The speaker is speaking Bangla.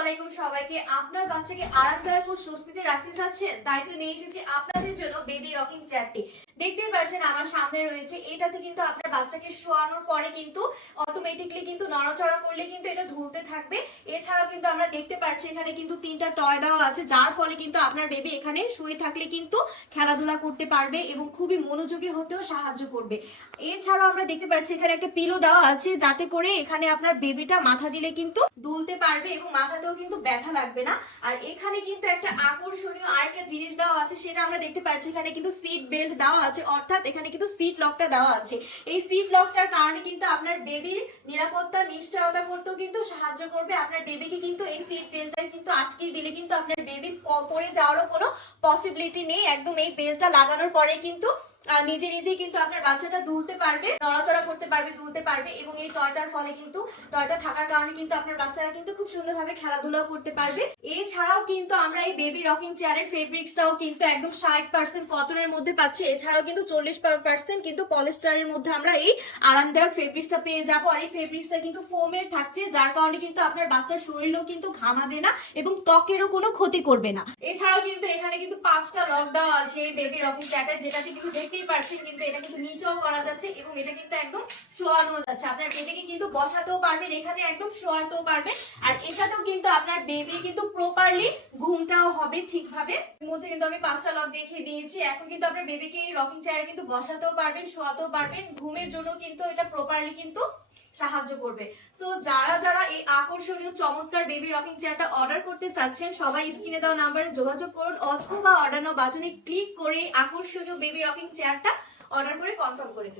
আলাইকুম সবাইকে। আপনার বাচ্চাকে আরামদায়ক ও স্বস্তিতে রাখতে চাচ্ছেন, তাই তো নিয়ে এসেছি আপনাদের জন্য বেবি রকিং চেয়ারটি। দেখতেই পাচ্ছেন আমার সামনে রয়েছে। এটাতে কিন্তু আপনার বাচ্চাকে শোয়ানোর পরে কিন্তু অটোমেটিকলি কিন্তু নড়াচড়া করলে কিন্তু এটা ঝুলতে থাকবে। এছাড়াও কিন্তু আমরা দেখতে পাচ্ছি এখানে কিন্তু 3টা টয় দেওয়া আছে, যার ফলে কিন্তু আপনার বেবি এখানে শুয়ে থাকলে কিন্তু খেলাধুলা করতে পারবে এবং খুবই মনোযোগী হতেও সাহায্য করবে। এছাড়াও আমরা দেখতে পাচ্ছি এখানে একটা পিলো দেওয়া আছে, যাতে করে এখানে আপনার বেবিটা মাথা দিলে কিন্তু দুলতে পারবে এবং মাথাতেও কিন্তু ব্যথা লাগবে না। আর এখানে কিন্তু একটা আকর্ষণীয় আরেকটা জিনিস দেওয়া আছে, সেটা আমরা দেখতে পাচ্ছি এখানে কিন্তু সিট বেল্ট দেওয়া আছে, অর্থাৎ এখানে কিন্তু সিট লকটা দেওয়া আছে। এই সিট লকটার কারণে কিন্তু আপনার বেবির নিরাপত্তা নিশ্চয়তা করতেও কিন্তু সাহায্য করবে। আপনার বেবিকে কিন্তু এই সিট বেল্টটা কিন্তু আটকে দিলে কিন্তু আপনার বেবি পড়ে যাওয়ারও কোনো পসিবিলিটি নেই। একদম এই বেল্টটা লাগানোর পরে কিন্তু নিজে নিজেই কিন্তু আপনার বাচ্চাটা দুলতে পারবে, নড়াচড়া করতে পারবে, দুলতে পারবে। এবং এই টয়টার ফলে কিন্তু টয়টা থাকার কারণে কিন্তু আপনার বাচ্চারা কিন্তু খুব সুন্দরভাবে খেলাধুলাও করতে পারবে। এছাড়াও কিন্তু আমরা এই বেবি রকিং চেয়ারের ফেব্রিক্সটাও কিন্তু একদম 60% কটনের মধ্যে পাচ্ছি। এছাড়াও কিন্তু 40% কিন্তু পলিস্টারের মধ্যে আমরা এই আরামদায়ক ফেব্রিক্সটা পেয়ে যাবো। আর এই ফেব্রিক্সটা কিন্তু ফোমের থাকছে, যার কারণে কিন্তু আপনার বাচ্চার শরীরও কিন্তু ঘামাবে না এবং ত্বকেরও কোনো ক্ষতি করবে না। এছাড়াও কিন্তু এখানে কিন্তু 5টা লক দেওয়া আছে এই বেবি রকিং চেয়ারটা, যেটাতে কিন্তু দেখতেই পাচ্ছেন কিন্তু এটা কিন্তু নিচেও করা যাচ্ছে এবং এটা কিন্তু একদম শোয়ানো যাচ্ছে। আপনার বেবিকে কিন্তু বসাতেও পারবেন, এখানে একদম শোয়াতেও পারবেন। আর এটাতেও কিন্তু আপনার বেবি কিন্তু প্রপারলি ঘুমটাও হবে ঠিকভাবে। এর মধ্যে কিন্তু আমি 5টা লক দেখিয়ে দিয়েছি। এখন কিন্তু আপনার বেবিকে এই রকিং চেয়ারে কিন্তু বসাতেও পারবেন, শোয়াতেও পারবেন। ঘুমের জন্য কিন্তু এটা প্রপারলি কিন্তু সাহায্য করবে। সো যারা যারা এই আকর্ষণীয় চমৎকার বেবি রকিং চেয়ারটা অর্ডার করতে চাচ্ছেন, সবাই স্ক্রিনে দেওয়া নাম্বারে যোগাযোগ করুন অথবা অর্ডার নাও বাটনে ক্লিক করে আকর্ষণীয় বেবি রকিং চেয়ারটা অর্ডার করে কনফার্ম করে দিন।